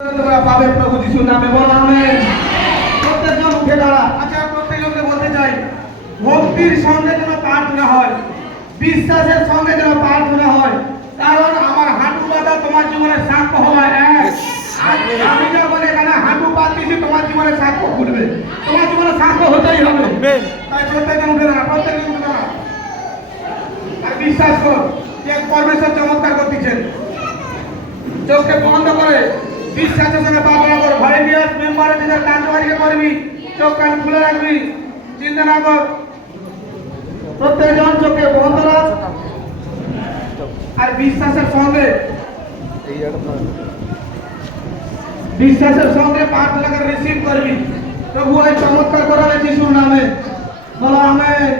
তোমরা পাবে প্রভু যিশুর নামে, বলো আমেন। প্রত্যেকজন উঠে দাঁড়া। আচ্ছা, প্রত্যেকজনকে বলতে চাই, ভক্তির সঙ্গে যেন প্রার্থনা হয়, বিশ্বাসের সঙ্গে যেন প্রার্থনা হয়। কারণ আমার হাঁটু বাঁধা তোমার জীবনে সাক্ষ্য হওয়া এক। আমি যখন এখানে হাঁটু পাততেছি, তোমার জীবনে সাক্ষ্য ঘটবে, তোমার জীবনে সাক্ষ্য হতেই হবে। তাই প্রত্যেকজন উঠে দাঁড়া, প্রত্যেকজন উঠে দাঁড়া আর বিশ্বাস কর যে পরমেশ্বর চমৎকার করতেছেন। চোখকে বন্ধ করে বিশ্বাসের সঙ্গে প্রার্থনা কর। ভলেন্টিয়ার মেম্বার যাদের কার্যকারীকে করবি, চোখ কান খুলে রাখবি, চিন্তা না কর। প্রত্যেকজন চোখকে বন্ধ রাখ আর বিশ্বাসের সঙ্গে প্রার্থনা করে রিসিভ করবি। প্রভু এই চমৎকার করাবে যিশুর নামে, বলো আমেন।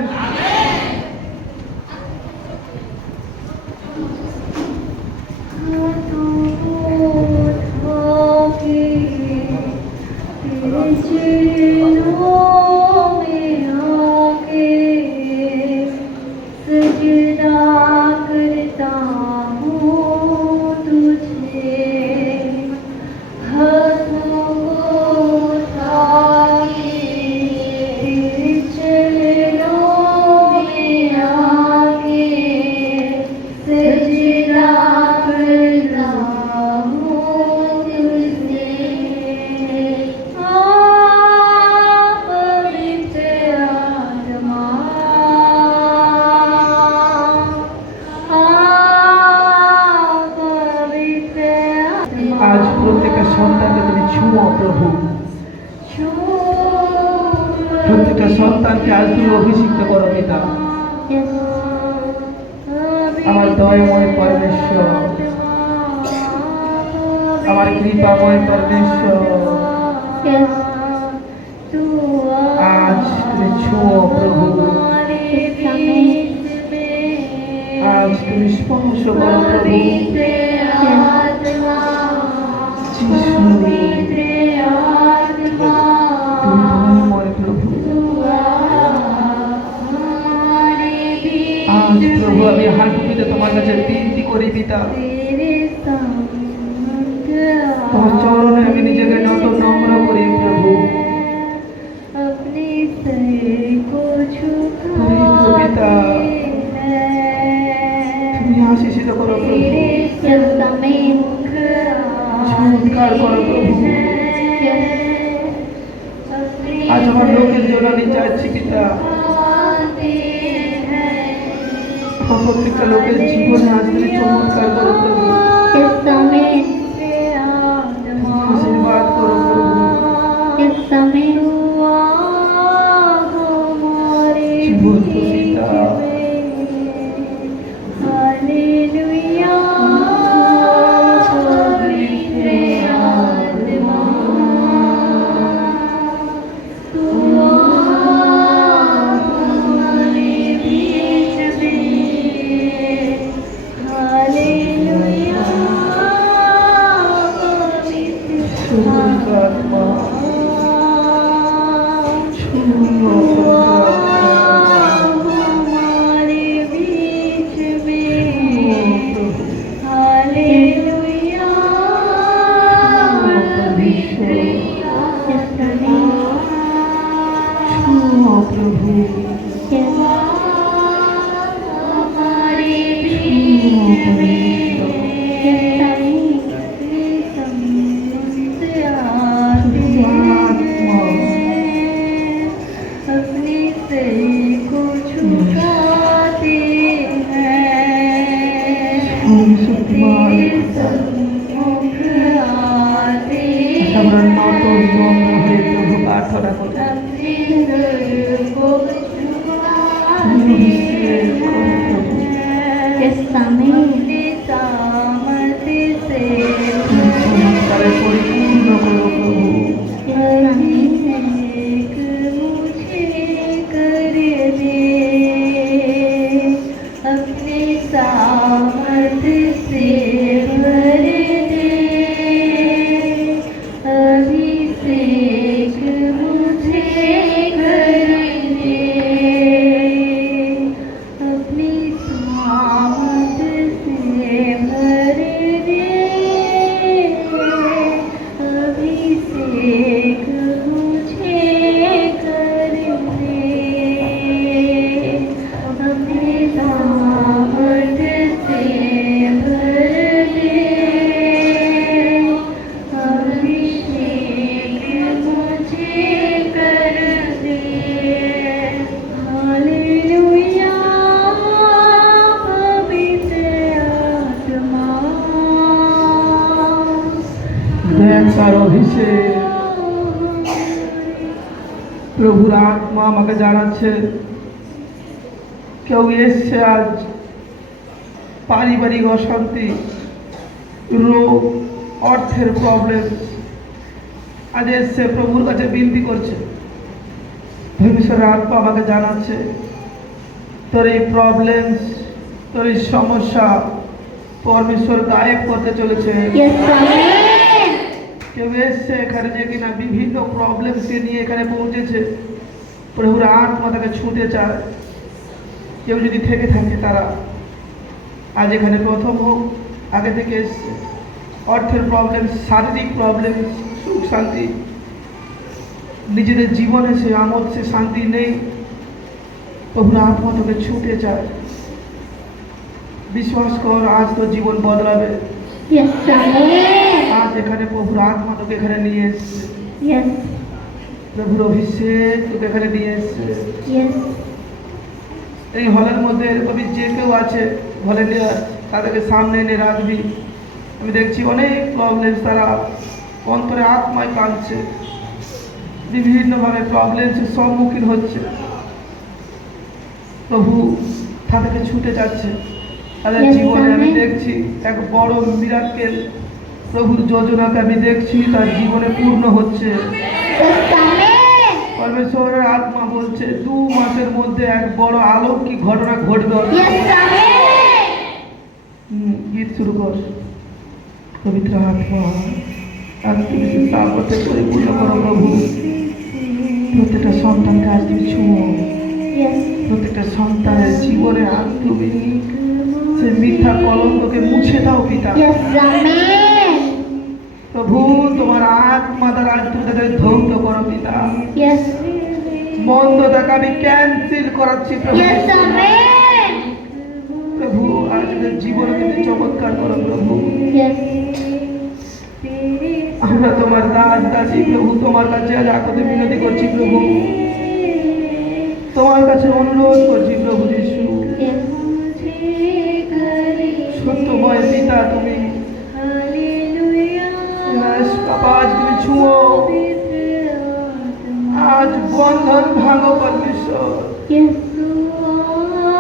आज प्रत्येक सन्तान के तुम छुओ प्रभु, प्रत्येक सन्तान के आज तुम अभिषिक्त करो पिता। আমার দয়াময় পরমেশ্বর, আমার কৃপাময় পরমেশ্বর, आज তুমি छुओ प्रभु, आज তুমি স্পর্শ করো প্রভু। आज प्रभु আমি হাঁটু পেতে তোমার কাছে বিনতি করি পিতা, তোমার চরণে আমি নিজেকে নত নম্র করি প্রভু। তুমি তো পিতা, তুমি আশীষিত করো প্রভু, চমৎকার করো প্রভু। আজ আমার লোকের জন্য আমি চাচ্ছি পিতা, প্রত্যেকটা লোকের জীবনে আজ তুমি চমৎকার করো প্রভু, আশীর্বাদ করো প্রভু। জীবন্ত পিতা, প্রার্থনা করি পরিপূর্ণ করো প্রভু। अभिषेक मुझे দেখার অভিষেক। প্রভুর আত্মা আমাকে জানাচ্ছে কেউ এসছে আজ পারিবারিক অশান্তি, রোগ, অর্থের প্রবলেম, আজ এসছে প্রভুর কাছে বিনতি করছে। ভবিষ্যতের আত্মা আমাকে জানাচ্ছে তোর এই প্রবলেম, তোর এই সমস্যা পরমেশ্বর গায়েব করতে চলেছে। কেউ এসছে এখানে যে কিনা বিভিন্ন প্রবলেমকে নিয়ে এখানে পৌঁছেছে, প্রভুর আত্মা তাকে ছুঁতে চায়। কেউ যদি থেকে থাকে তারা আজ এখানে প্রথম হোক, আগে থেকে এসছে, অর্থের প্রবলেম, শারীরিক প্রবলেম, সুখ শান্তি, নিজেদের জীবনে সে আমোদ, সে শান্তি নেই, প্রভুর আত্মা তোকে ছুঁতে চায়। বিশ্বাস কর, আজ তোর জীবন বদলাবে। আজ এখানে প্রভুর আত্মা তোকে এখানে নিয়ে এসছে। প্রভুর অভিষেক তোকে এখানে নিয়ে এসছে। এই হলের মধ্যে এরকম যে কেউ আছে ভলেন্টিয়ার, তাদেরকে সামনে এনে রাখবি। আমি দেখছি অনেক প্রবলেম, তারা অন্তরে আত্মায় কাঁদছে, বিভিন্নভাবে প্রবলেমের সম্মুখীন হচ্ছে। প্রভু তাদেরকে ছুটে যাচ্ছে। তাদের জীবনে আমি দেখছি এক বড় মিরাকেল, প্রভুর যোজনাকে আমি দেখছি তার জীবনে পূর্ণ হচ্ছে। পরমেশ্বরের আত্মা বলছে 2 মাসের মধ্যে এক বড় অলৌকিক ঘটনা ঘটবে। গীত শুরু কর। পবিত্র আত্মা আত্মবিশ্বাস তাকতে পরিপূর্ণ করো প্রভু। প্রত্যেকটা সন্তানকে আজ তুমি ছুঁয়ো। প্রত্যেকটা সন্তানের জীবনে আজ তুমি সে মিথ্যা কলঙ্ককে মুছে দাও পিতা। প্রভু তোমার আত্মা দ্বারা আজ তুমি তাদের ধৌত করো পিতা। মন্দতাকে আমি ক্যান্সেল করাচ্ছি প্রভু। প্রভু আজ তাদের জীবনে তুমি চমৎকার করো প্রভু। আমরা তোমার দাস দাসী প্রভু, তোমার কাছে আজ আকতে বিনতি করছি প্রভু, তোমার কাছে অনুরোধ করছি প্রভু যিশু। সত্যময় পিতা তুমি, আজ তুমি ছুঁয়ো, আজ বন্ধন ভাঙো পরমেশ্বর।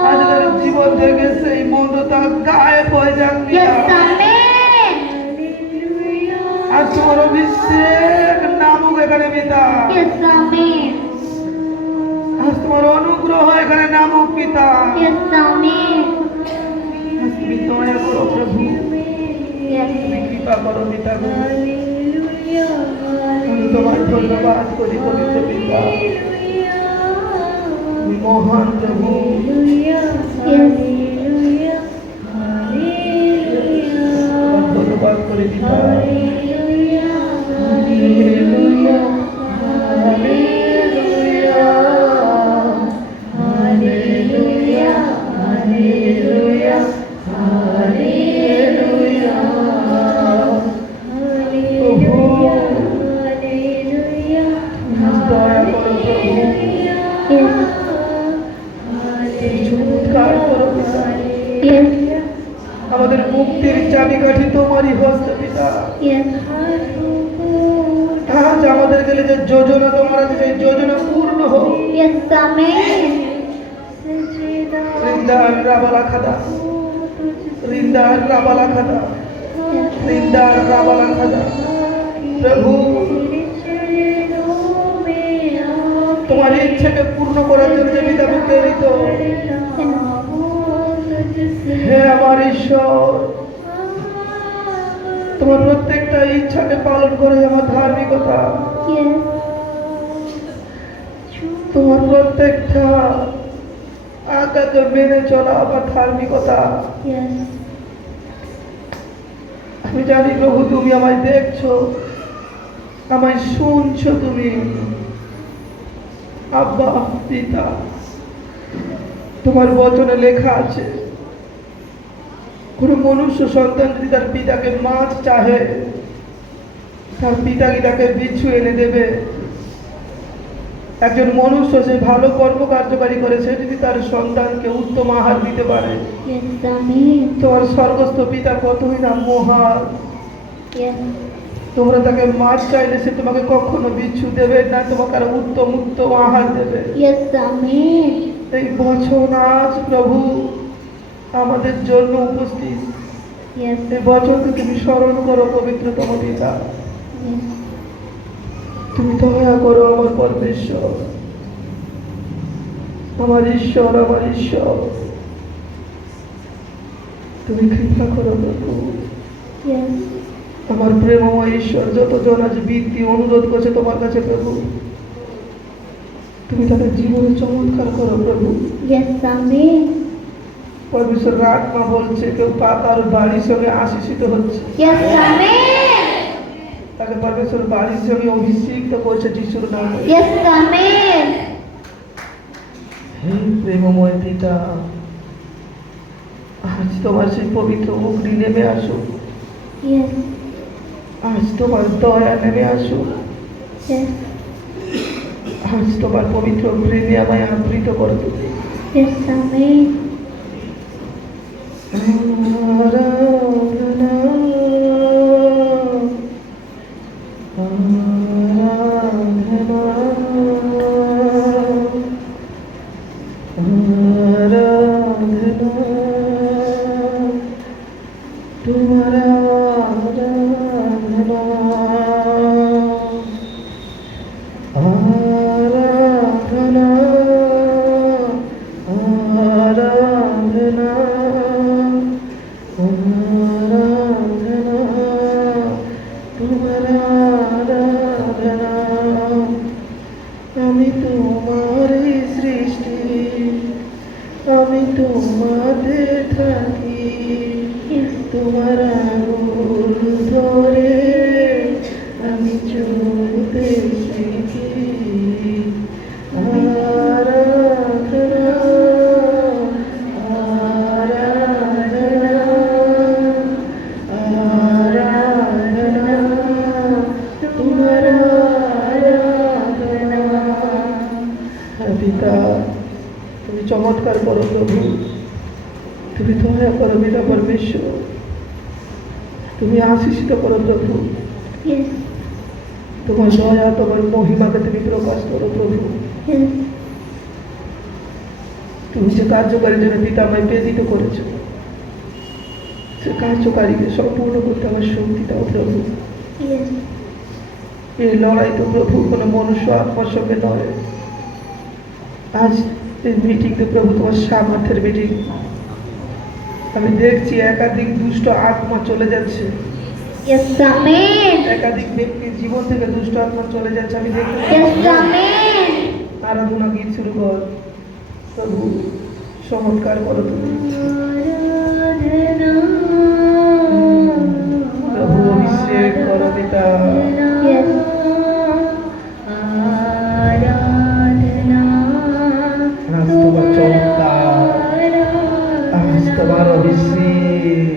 আজ তাদের জীবন থেকে সেই মন্দতা গায়েব হয়ে যাক। আজ তোমার অভিষেক নামুক এখানে পিতা। আজ তোমার অনুগ্রহ এখানে নামুক পিতা। আজ তুমি দয়া করো প্রভু, তুমি কৃপা করো পিতা। আমি তোমার ধন্যবাদ করি পবিত্র পিতা, তুমি মহান প্রভু। ধন্যবাদ করি পিতা। আমাদের মুক্তির চাবিকাঠি তোমারই হস্তে পিতা। আজ আমাদের গেলে যে যোজনা তোমার আছে, সেই যোজনা পূর্ণ হোক। রিন্দার রাবালা খাদা, রিন্দার রাবালা খাদা, রিন্দার রাবালা খাদা। প্রভু তোমার ইচ্ছাকে পূর্ণ করার জন্য পিতা আমি প্রেরিত। হে আমার ঈশ্বর, তোমার প্রত্যেকটা ইচ্ছাকে পালন করে আমার ধার্মিকতা, তোমার প্রত্যেকটা আজ্ঞাকে মেনে চলা আমার ধার্মিকতা। আমি জানি প্রভু তুমি আমায় দেখছো, আমায় শুনছো তুমি। আব্বা পিতা, তোমার বচনে লেখা আছে কোন মনুষ্য সন্তান যদি তার পিতাকে মাছ চাহে, তার পিতা কি তাকে বিচ্ছু এনে দেবে? একজন মনুষ্য সে ভালো কর্ম কার্যকারী করে, সে যদি তার সন্তানকে উত্তম আহার দিতে পারে, তোমার স্বর্গস্থ পিতা কতই না মহান। তোমরা তাকে মাছ চাইলে সে তোমাকে কখনো বিচ্ছু দেবে না, তোমাকে আর উত্তম উত্তম আহার দেবে। Yes, Amen. এই বচন আজ প্রভু আমাদের জন্য উপস্থিত। Yes. এই বচনকে তুমি স্মরণ করো পবিত্রতম পিতা। Yes. তুমি দয়া করো আমার পরমেশ্বর, আমার ঈশ্বর, আমার ঈশ্বর। তুমি কৃপা করো প্রভু। Yes. আমার প্রেমময় ঈশ্বর, যতজন আজ বৃত্তি অনুরোধ করছে তোমার কাছে প্রভু, তুমি তাদের জীবনে চমৎকার করো প্রভু। Yes, Amen. পরমেশ্বর আত্মা বলছে কেউ তার বাড়ির সঙ্গে আশীষিত হচ্ছে, Yes, Amen. তাকে পরমেশ্বর বাড়ির সঙ্গে অভিষিক্ত করছে যিশুর নামে। Yes, Amen. হে প্রেমময় পিতা, আজ তোমার সেই পবিত্র অগ্নি নেমে আসুক, Yes. আজ তোমার দয়া নেমে আসুক, Yes. আজ তোমার পবিত্র প্রেমে আমায় আবৃত করে তুমি। Yes, Amen. আরাধনা, আরাধনা, আরাধনা, তোমার আরাধনা, আরাধনা, আরাধনা, আরাধনা, তোমার আরাধনা। আমি তোমার সৃষ্টি, আমি তোমাতে থাকি, তোমার আঙুল ধরে আমি চলতে শিখি। আরাধনা, আরাধনা, আরাধনা, তোমার আরাধনা। পিতা, তুমি চমৎকার করো প্রভু, তুমি দয়া করো পিতা পরমেশ্বর, তুমি আশীষিত করো প্রভু। Yes. তোমার দয়া, তোমার মহিমাকে তুমি প্রকাশ করো প্রভু। Yes. তুমি যে কার্যকারীর জন্য পিতা আমায় প্রেরিত করেছো, সে কার্যকারীকে সম্পূর্ণ করতে আমার শক্তি দাও প্রভু। Yes. এই লড়াই তো প্রভু কোনো মনুষ্য আত্মার সঙ্গে নয়। আজ এই মিটিংতে প্রভু তোমার সামর্থ্যের মিটিং। আমি দেখছি একাধিক দুষ্ট আত্মা চলে যাচ্ছে, Yes, Amen. একাধিক ব্যক্তির জীবন থেকে দুষ্ট আত্মা চলে যাচ্ছে। আমি দেখতে Yes, পাচ্ছি। Amen. আরাধনা গীত শুরু কর প্রভু, চমৎকার করো তুমি প্রভু, অভিষেক করো পিতা। Yes. আজ তোমার চমৎকার, আজ তোমার অভিষেক,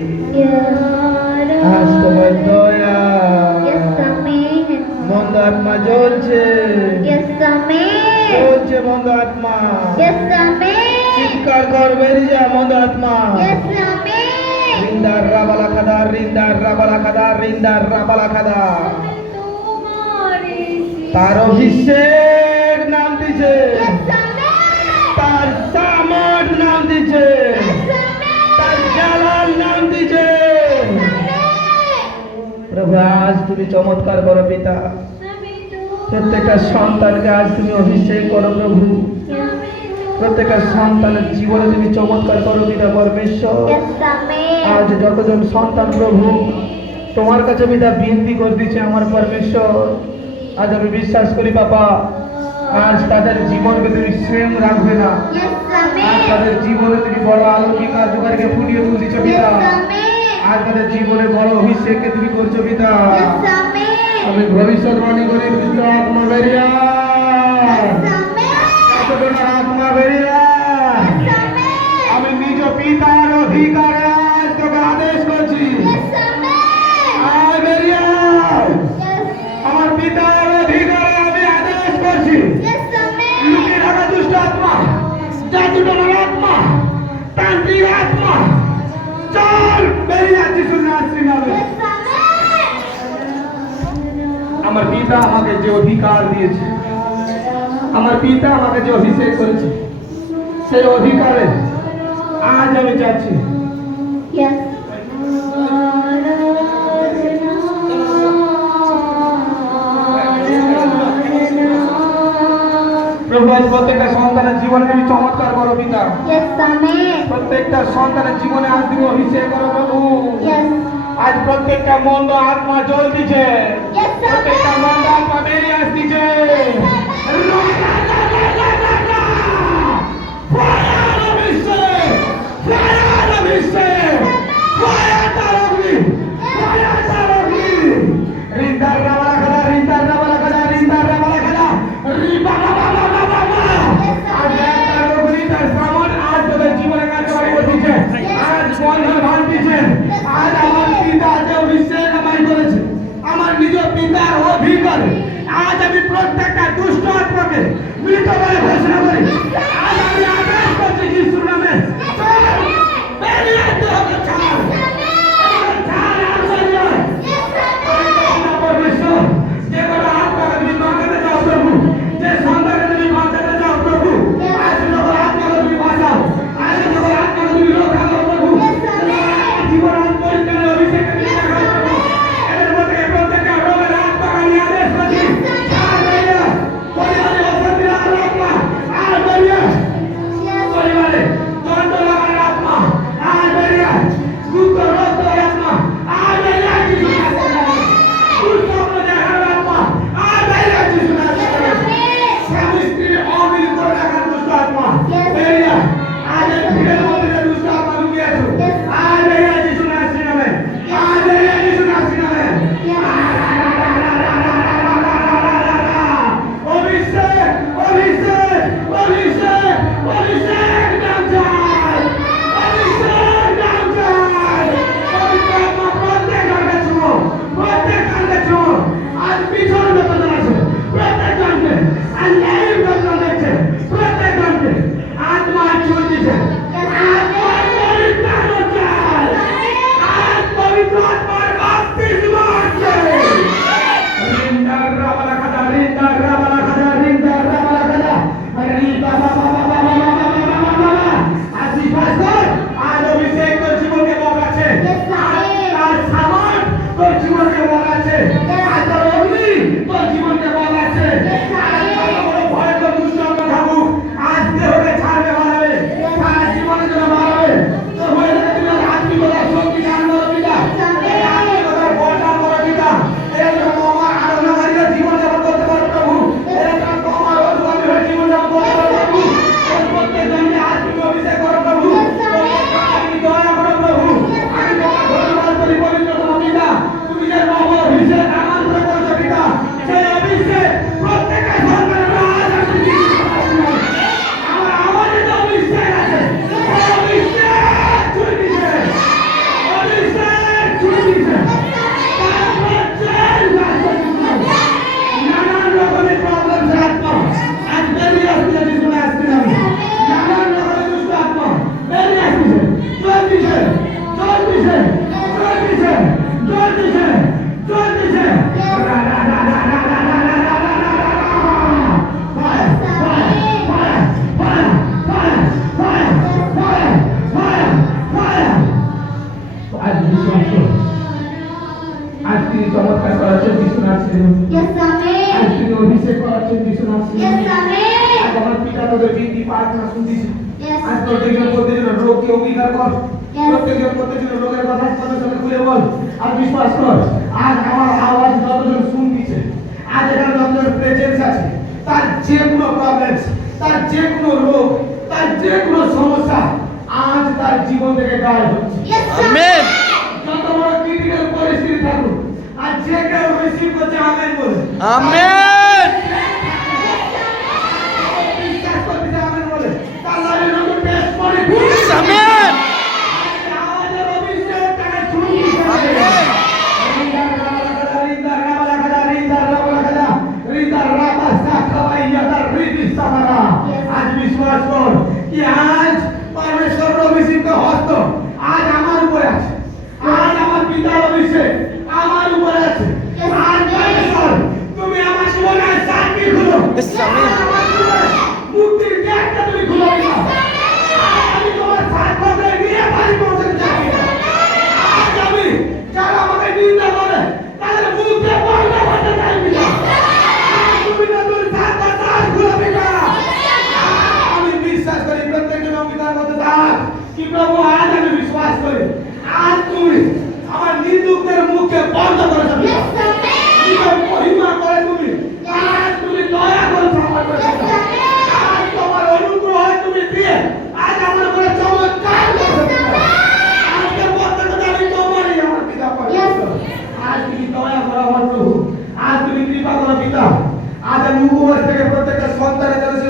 আজ তোমার দয়া। Yes, Amen. মন্দ আত্মা জ্বলছে, Yes, Amen. জ্বলছে মন্দ আত্মা। Yes, Amen. চিৎকার কর, বেরিয়ে যা মন্দ আত্মা। Yes, Amen. রিন্দার রাবালা খাদা, রিন্দার রাবালা খাদা, রিন্দার রাবালা খাদা। তার অভিষেক নাম দিছে, Yes, Amen. তার সামর্থ নাম দিছে, Yes, Amen. তার জালাল নাম দিছে। প্রভু, আজ তুমি চমৎকার করো পিতা, প্রত্যেকটা সন্তানকে আজ তুমি অভিষেক করো প্রভু, প্রত্যেকটা সন্তানের জীবনে তুমি চমৎকার করো পিতা পরমেশ্বর। Yes, Amen. আজ যতজন সন্তান প্রভু তোমার কাছে পিতা বিনতি করে দিচ্ছে আমার পরমেশ্বর, আজ আমি বিশ্বাস করি বাবা, আজ তাদের জীবনকে তুমি সেম রাখবে না। Yes, আজ Amen. তাদের জীবনে তুমি বড় আলোকিক কার্যকারীকে ফুটিয়ে তুলছো পিতা। Yes, Amen. আজ তাদের জীবনে বড় অভিষেককে তুমি করছো পিতা। Yes, Amen. আমি ভবিষ্যৎবাণী করি, দুষ্ট আত্মা বেরিয়া, Yes, Amen. এতজন আত্মা বেরিয়া। Yes, Amen. আমি নিজ পিতার অধিকারে আজ তোকে আদেশ করছি, Yes, Amen. আয় বেরিয়া। Yes. আমার পিতার অধিকারে আমি আদেশ করছি, Yes, Amen. লুকিয়ে থাকা দুষ্ট আত্মা, জাদুটনার আত্মা, তান্ত্রিক আত্মা, চল বেরিয়ে যাচ্ছি শুনে আসছি না। Yes, Amen. আমার পিতা আমাকে যে অধিকার দিয়েছে, আমার পিতা আমাকে যে অভিষেক করেছে, সেই অধিকারে আজ আমি যাচ্ছি। Yes. প্রভু আজ প্রত্যেকটা সন্তানের জীবনে তুমি চমৎকার করো পিতা। Yes, Amen. প্রত্যেকটা সন্তানের জীবনে আজ তুমি অভিষেক করো প্রভু। Yes. আজ প্রত্যেকটা মন্দ আত্মা জ্বলতিছে, Yes, প্রত্যেকটা Amen. মন্দ আত্মা বেরিয়ে আসতিছে। আমার নিজ পিতার অভিজ্ঞতা আজ আমি প্রত্যেকটা দুষ্ট আত্মাকে মৃত বলে ঘোষণা করি। আজ আমি আদেশ করছি যিশুর নামে, চল বেরিয়ে যেতে হবে, চল চল আর বেরিয়ে আয়। পরমেশ্বর, যে কোনো আত্মাকে তুমি বাঁচাতে চাও প্রভু, যে সন্তানকে তুমি বাঁচাতে চাও প্রভু, আজ সকল আত্মাকে তুমি বাঁচাও, আজ সকল আত্মাকে তুমি রক্ষা করো প্রভু। জীবন আজ পরিত্রাণের অভিষেকে তুমি দেখাও প্রভু। এদের মধ্যে প্রত্যেকটা রোগের আত্মাকে আমি আদেশ করছি, আর বেরিয়ে আয়। পরিবারে অশান্তির আত্মা আর বেরিয়ে আয়। পরিবারে দণ্ড লাগার আত্মা আর বেরিয়ে আয়। দুঃখ রোগ আত্মা আর বেরিয়ে আয় যিশুর নামে। দুঃস্বপ্ন দেখার আত্মা আর বেরিয়ে আয় যিশুর নামে। স্বামী স্ত্রীর অমিল করে রাখার দুষ্ট আত্মা বেরিয়ে আয়। আজ এই ভিড়ের মধ্যে যে দুষ্ট আত্মা লুকিয়ে আছে, আর বেরিয়ে আয় যিশুর নামে। আর বেরিয়ে আয় যিশুর নামে। অভিষেক, অভিষেক, অভিষেক, অভিষেক নাম চাই, অভিষেক নাম চাই। পবিত্র আত্মা প্রত্যেক জনকে ছুঁয়ো, প্রত্যেক জনকে ছুঁয়ো। আজ পিছন বেতন আছে প্রত্যেক জনকে, আজ লাইভ বেতন দেখছে প্রত্যেক জনকে। আত্মা ছুঁয়ে দিছে, আত্মার পরিত্রাণ চাই, আজ পবিত্র আত্মার বাপ্তিস্ম আছে। আজ অভিষেক তোর জীবনকে বদলাচ্ছে, আজ সামর্থ্য তোর জীবনকে বদলাচ্ছে, আজ তোর অগ্নি তোর জীবনকে বদলাচ্ছে। আজ কত বড় ভয়ঙ্কর দুষ্ট আত্মা থাকুক, আজ দেহকে ছাড়বে, বাড়াবে, সারা জীবনের জন্য বাড়াবে। তোর হয়ে যাবে তুমি আত্মিকতার শক্তি দান করো পিতা, এই আত্মিকতার বল দান করো পিতা। এরা যেন তোমার আরাধনাকারীরা জীবন যাপন করতে পারে প্রভু, এরা যেন তোমার অনুগামী হয়ে জীবন যাপন করতে পারে প্রভু। এই প্রত্যেকজনকে আজ তুমি অভিষেক করো প্রভু, প্রত্যেকজনকে দয়া করো প্রভু। আমি তোমার ধন্যবাদ করি পবিত্রতম পিতা, তুমি যে নব অভিষেক আমার উপরে করছো পিতা, সেই অভিষেক প্রত্যেকটা সন্তানের আজ আমি আমার আমাদের যে অভিষেক আছে, সেই অভিষেক ছুঁয়ে দিছে, অভিষেক ছুঁয়ে দিছে। তারপর চেঞ্জ আসছে জীবনে। নানান রকমের প্রবলেম আত্মা আজ বেরিয়ে আসছে জীবনে, আসছে আমি নানান রকমের দুষ্ট আত্মা বেরিয়ে আসছে, চলতিছে, চলতিছে, চলতিছে, চলতিছে, চলতিছে। আজ বিশ্বাস করো, আজ তিনি চমৎকার করাচ্ছেন যিশুর নামে। Yes, Amen. আজ তিনি অভিষেক করাচ্ছেন যিশুর নামে। Yes, Amen. আজ আমার পিতা তোদের বিনতি প্রার্থনা শুনতেছে। Yes. আজ প্রত্যেকজন প্রত্যেকজন রোগকে অঙ্গীকার কর, Yes. প্রত্যেকজন রোগের কথা কথা সাথে খুলে বল আর বিশ্বাস কর। আজ আমার আওয়াজ যতজন শুনতেছে, আজ এখানে যতজন প্রেজেন্স আছে, তার যে কোনো প্রবলেম, তার যে কোনো রোগ, তার যে কোনো সমস্যা আজ তার জীবন থেকে গায়েব হচ্ছে। Yes, Amen. যত বড় ক্রিটিক্যাল পরিস্থিতি থাকুক, আজ যে কেউ রিসিভ করছে আমেন বলে। Amen. বিশ্বাস করতেছে আমেন বলে। তার লাইনে নতুন টেস্ট করে। Amen. আমাদের অভিষেক তাকে ছুঁয়ে দিয়েছে। Amen. আজ বিশ্বাস কর কি আজ পরমেশ্বর অভিষিক্ত হস্ত আজ আমার উপরে আছে, আজ আমার পিতার অভিষেক আমার উপরে আছে। আজ পরমেশ্বর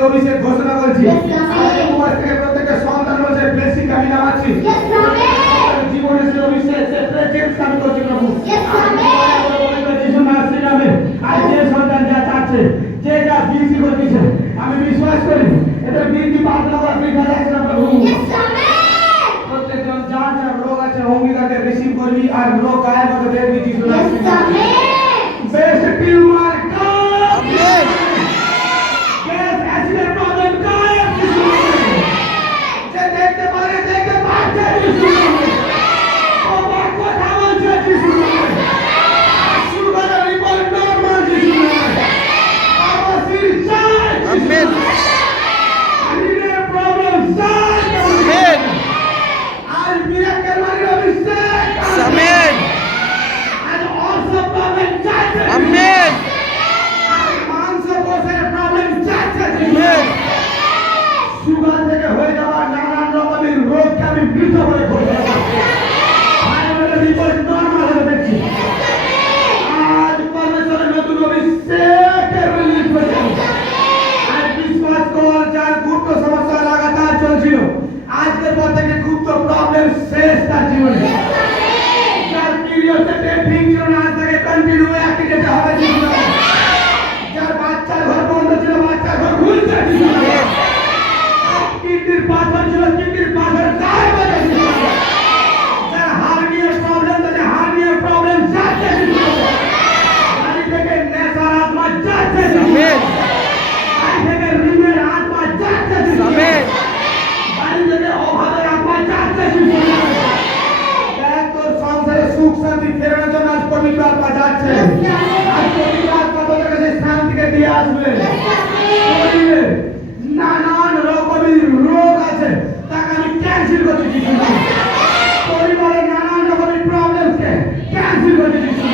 অভিষেক ঘোষণা করছি Yes, Amen. তোমার থেকে প্রত্যেকটা সন্তান রয়েছে ব্লেসিং আমি নামাচ্ছি Yes, Amen. জীবনে সে অভিষেক সে প্রেজেন্স আমি করছি প্রভু Yes, Amen. যিশু নামের নামে আর যে সন্তান যা চাচ্ছে যে যা বৃদ্ধি করতেছে আমি বিশ্বাস করি এদের বৃদ্ধি পাওয়া আপনি যাচ্ছে না প্রভু Yes, Amen. প্রত্যেকজন যার যার রোগ আছে অঙ্গীকারকে রিসিভ করবি আর রোগ গায়েব হতে দেখবি যিশু Yes, নামে Amen. বেস্ট টিউমার গায়েব Amen. গ্যাস অ্যাসিডের প্রবলেম গায়েব যিশু নামে যে দেখতে পারে দেখতে পাচ্ছে যিশু নামে বাবা কথা বলছে যিশু নামে সুগারের রিপোর্ট নরমাল যিশু নামে বাবা সির চাই Amen. হার্টের প্রবলেম চাই Amen. আর মিরাকেল মারির অভিষেক Amen. আর অসব প্রবলেম চাই Amen. মাংস কোষের প্রবলেম চাচ্ছে Amen. সুগার থেকে হয়ে যাওয়া নানান রকমের রোগকে আমি মৃত বলে ঘোষণা করছি ফাইনালের রিপোর্ট নরমাল হয়ে দেখছি আজ পরমেশ্বরের নতুন অভিষেকের রিলিজ হয়েছে আজ বিশ্বাস কর যার গুপ্ত সমস্যা লাগাতার চলছিল আজকের পর থেকে গুপ্ত প্রবলেম শেষ তার জীবনে যার পিরিয়ডে ঠিক ছিল না আজ থেকে কন্টিনিউ একই যেতে হবে জীবনে যার বাচ্চার ঘর বন্ধ ছিল বাচ্চার ঘর খুলছে জীবনে কিডনির পাথর ছিল কিডনির পাথর গায়েব হয়ে গেছে যার হার্নিয়ার প্রবলেম আছে হার্নিয়ার প্রবলেম যাচ্ছে বাড়ি থেকে নেশার আত্মা যাচ্ছে Amen. বাড়ি থেকে ঋণের আত্মা যাচ্ছে Amen. বাড়ি থেকে অভাবের আত্মা যাচ্ছে দেখ তোর সংসারে সুখ শান্তি ফেরানোর জন্য আজ পবিত্র আত্মা যাচ্ছে আজ পবিত্র আত্মা তোদের কাছে শান্তিকে দিয়ে আসবে শরীরে নানান রকমের রোগ আছে তাকে আমি ক্যান্সেল করতে দিচ্ছি পরিবারের নানান রকমের প্রবলেমকে ক্যান্সেল করতে দিচ্ছি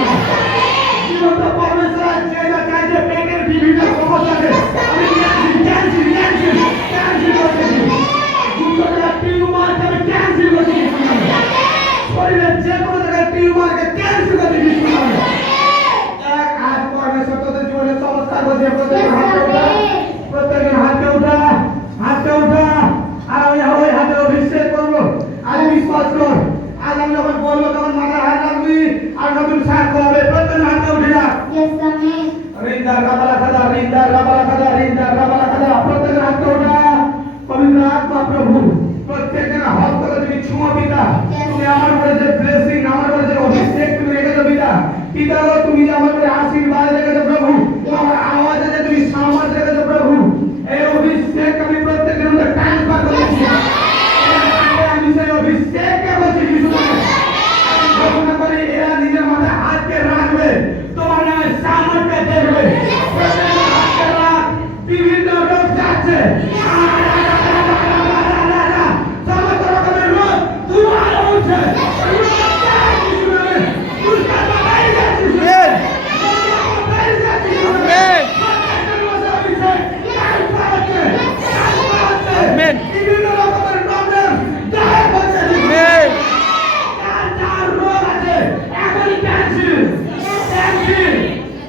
জীবন্ত পরমেশ্বর যে যা চাইছে পেটের বিভিন্ন সমস্যাকে আমি ক্যান্সেল করতে দিচ্ছি যুক্তরা টিউমারকে আমি ক্যান্সেল করতে দিচ্ছি শরীরের যে কোনো জায়গায় টিউমারকে ক্যান্সেল করতে দিচ্ছি এক আজ পরমেশ্বর তোদের জীবনে চমৎকার করছে প্রত্যেকের হাতে উঠা আর আমি ওই হাতে অভিষেক করবো আজ বিশ্বাস কর আজ আমি যখন বলবো তখন মাথায় হাত রাখবি আর নতুন সাক্ষ্য হবে প্রত্যেকের হাতে উঠে যা Yes, Amen. রিন্দা রাবালা খাদা প্রত্যেকের হাতে ওঠা পবিত্র আত্মা প্রভু প্রত্যেকের হস্তকে তুমি ছুঁয়ো পিতা তুমি আমার উপরে যে ব্লেসিং আমার উপরে যে অভিষেক তুমি রেখেছো পিতা গো তুমি যে আমার উপরে আশীর্বাদ রেখেছো প্রভু আমার আওয়াজে যে তুমি সামর্থ্য রেখেছো প্রভু এই অভিষেক আমি প্রত্যেকের মধ্যে ট্রান্সফার করছি আমি সেই অভিষেককে বলছি যিশু নামে আমি ঘোষণা করি এরা নিজের মাথায় হাতকে রাখবে তোমার নামে সামর্থ্য দেখবে প্রত্যেকের হাতকে রাখ বিভিন্ন রোগ যাচ্ছে সমস্ত রকমের রোগ তোমার হচ্ছে Amen. বিভিন্ন রকমের প্রবলেম গায়েব হচ্ছে Amen. যার রোগ আছে এখনই ক্যান্সেল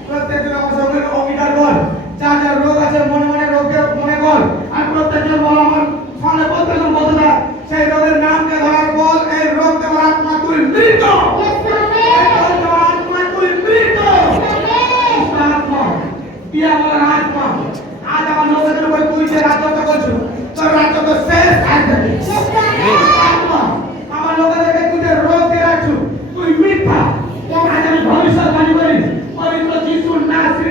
প্রত্যেকজন আমার সঙ্গে অঙ্গীকার কর যার রোগ আছে মনে রোগকে মনে কর আর প্রত্যেকজন বল আমার সামনে প্রত্যেকজন বলতে থাক সেই রোগের নামকে ধরার বল এই রোগ তোমার আত্মা তুই মৃত Yes, এই Amen. রোগ তোমার আত্মা তুই মৃত Amen. আত্মা কি আমার আত্মা আজ আমার লোকের উপর তুই যে রাজত্ব করছো তোর রাজত্ব শেষ আসবে Yes, Amen. আত্মা আমার লোকেদেরকে তুই যে রোগ দিয়ে রাখছো তুই মিথ্যা আজ আমি ভবিষ্যৎবাণী করি পবিত্র যিশুর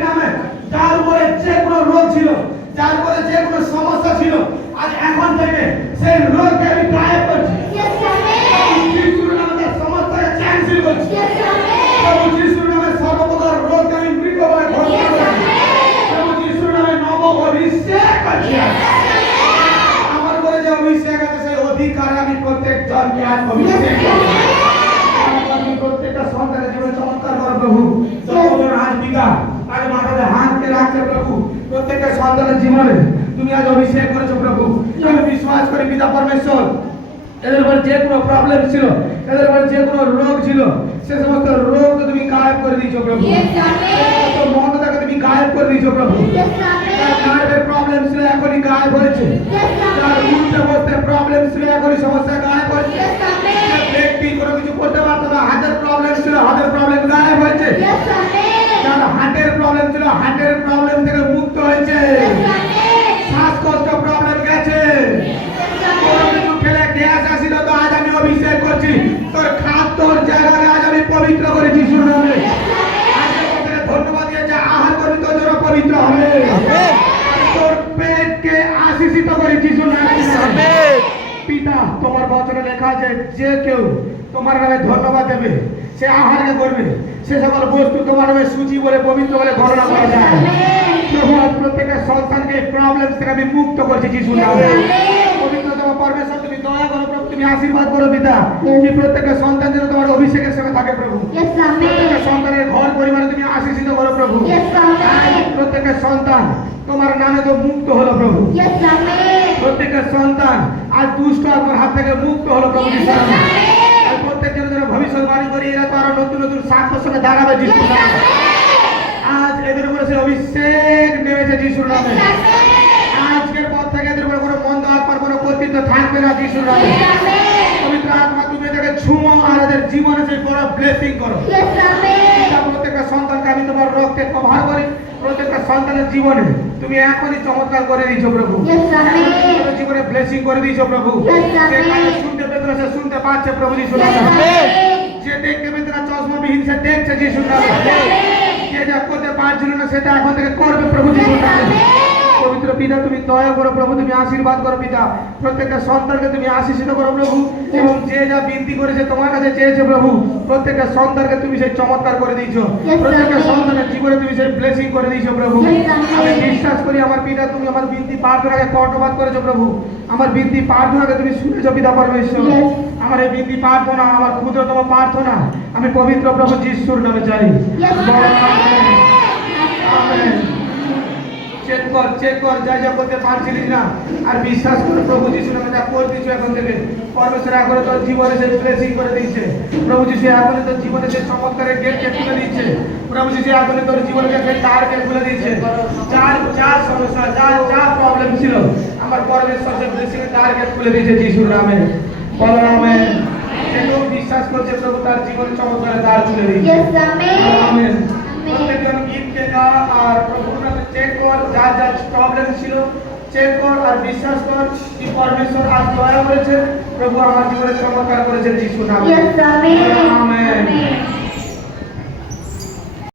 নামে যার উপরে যে কোনো রোগ ছিল যার উপরে যে কোনো সমস্যা ছিল আজ এখন থেকে সেই রোগকে আমি গায়েব করছি Yes, Amen. যিশুর নামে তার সমস্যাকে ক্যান্সেল করছি Yes, Amen. প্রভু যিশুর নামে সর্বপ্রকার রোগকে আমি মৃত বলে ঘোষণা Yes, করছি Amen. প্রভু যিশুর নামে নব অভিষেক করছি আমার উপরে যে অভিষেক আছে সেই অধিকার আমি প্রত্যেক জনকে আজ অভিষেক করছি আমি প্রত্যেকটা সন্তানের জীবনে চমৎকার করো প্রভু যতজন আজ পিতা আজ মাথাতে হাতকে রাখছে প্রভু প্রত্যেকটা সন্তানের জীবনে তুমি আজ অভিষেক করেছো প্রভু আমি বিশ্বাস করি পিতা পরমেশ্বর এদের উপর যে কোনো প্রবলেম ছিল এদের উপর যে কোনো রোগ ছিল সে সমস্ত রোগকে তুমি গায়েব করে দিয়েছো প্রভু Yes, Amen. সমস্ত মন্দতাকে তুমি গায়েব করে দিয়েছো প্রভু Yes, Amen. নার্ভের প্রবলেম ছিল এখনই হয়েছে, Yes, যার Amen. উঠতে বসতে প্রবলেম ছিল এখনই সমস্যা গায়েব হয়েছে, Yes, Amen. ব্যক্তি কোনো কিছু করতে পারতো না, হাতের প্রবলেম ছিল হাতের প্রবলেম গায়েব হয়েছে, Yes, Amen. যার হার্টের প্রবলেম ছিল হার্টের প্রবলেম থেকে মুক্ত হয়েছে, Yes, Amen. শ্বাসকষ্ট প্রবলেম গেছে, Yes, কোনো Amen. কিছু খেলে গ্যাস আসিল তো আজ আমি অভিষেক করছি, তোর খাদ্যর জায়গাকে আজ আমি পবিত্র করে যিশুর নামে। আজকে তোকে ধন্যবাদ দিয়ে যে আহার করবি তোর জন্য পবিত্র হবে, Amen. তোর পেটকে আশীষিত করে যিশুর নামে। Amen. পিতা তোমার বচনে লেখা আছে যে কেউ তোমার নামে ধন্যবাদ দেবে সে আহারকে করবে, সে সকল বস্তু তোমার নামে সূচি বলে পবিত্র বলে গণনা করা যায়। প্রভু আজ প্রত্যেকের সন্তানকে প্রবলেম থেকে আমি মুক্ত করছি যিশুর নামে। পবিত্রতম পরমেশ্বর তুমি দয়া করো প্রভু, তুমি আশীর্বাদ করো পিতা, তুমি প্রত্যেকের সন্তান যেন তোমার অভিষেকের সঙ্গে থাকে প্রভু, Yes, প্রত্যেকের Amen. সন্তানের ঘর পরিবারে তুমি আশীষিত করো প্রভু। Yes, Amen. প্রত্যেকের সন্তান তোমার নামে তো মুক্ত হলো প্রভু, Yes, Amen. প্রত্যেকের সন্তান আজ দুষ্ট আত্মার হাত থেকে মুক্ত হলো প্রভু Yes, যিশুর নামে। Amen. আর প্রত্যেকজনের জন্য ভবিষ্যৎবাণী করি এরা তো আরো নতুন নতুন সাক্ষ্যের সঙ্গে দাঁড়াবে Yes, যিশুর নামে। Amen. আজ এদের উপরে সে অভিষেক নেমেছে যিশুর নামে। Yes, Amen. আজকের পর থেকে এদের উপরে কোনো মন্দ আত্মার কোনো কর্তৃত্ব থাকবে না যিশুর নামে। Yes, Amen. পবিত্র আত্মা তুমি এদেরকে ছুঁয়ো আর এদের জীবনে সেই বড় ব্লেসিং করো। Yes, Amen. পিতা, প্রত্যেকটা সন্তানকে আমি তোমার রক্তে কভার করি, প্রত্যেকটা সন্তানের জীবনে তুমি এখনই চমৎকার করে দিয়েছো প্রভু, Yes, Amen. তাদের জীবনে ব্লেসিং করে দিয়েছো প্রভু। Yes, Amen. যে কানে শুনতে পেত না সে শুনতে পাচ্ছে প্রভু যিশুর Yes, নামে। Amen. যে দেখতে পেত না চশমাবিহীন সে দেখছে যিশুর নামে। Yes, Amen. যে যা করতে পারছিল না সেটা এখন থেকে করবে প্রভু যিশুর Yes, নামে। Amen. পবিত্র পিতা তুমি দয়া করো প্রভু, তুমি আশীর্বাদ করো পিতা, প্রত্যেকটা সন্তানকে তুমি আশীষিত করো প্রভু, এবং যে যা বিনতি করেছে তোমার কাছে চেয়েছে প্রভু প্রত্যেকটা সন্তানকে তুমি সেই চমৎকার করে দিয়েছো, Yes, প্রত্যেকটা Amen. সন্তানের জীবনে তুমি সেই ব্লেসিং করে দিয়েছো প্রভু। Yes, Amen. আমি বিশ্বাস করি আমার পিতা তুমি আমার বিনতি প্রার্থনাকে কর্ণপাত করেছো প্রভু, আমার বিনতি প্রার্থনাকে তুমি শুনেছো পিতা পরমেশ্বর। Yes. আমার এই বিনতি প্রার্থনা আমার ক্ষুদ্রতম প্রার্থনা আমি পবিত্র প্রভু যিশুর নামে চাই। Yes, amen. Amen. চেক কর যা যা করতে পারছিলিস না, আর বিশ্বাস করে প্রভু যিশু নামে যা করে দিয়েছো এখন থেকে পরমেশ্বর এখন তোর জীবনে সে ব্লেসিং করে দিচ্ছে, প্রভু যিশু এখন তোর জীবনে সে চমৎকারের গেটকে খুলে দিচ্ছে, প্রভু যিশু এখন তোর জীবনে সে দ্বারকে খুলে দিচ্ছে। যা সমস্যা যা প্রবলেম ছিল আমার পরমেশ্বর সে ব্লেসিং এর দ্বারকে খুলে দিয়েছে যিশুর নামে। বলো আমেন। যে লোক বিশ্বাস করছে প্রভু তার জীবনে চমৎকারের দ্বার খুলে দিয়েছে। Yes, Amen. আমেন। প্রত্যেকজন গিফটকে দাও আর প্রভুর কাছে চেক কর যা যা প্রবলেম ছিল, চেক কর আর বিশ্বাস কর কি পরমেশ্বর আজ দয়া করেছে, প্রভু আমার জীবনে চমৎকার করেছেন যিশু নামে। Yes, Amen.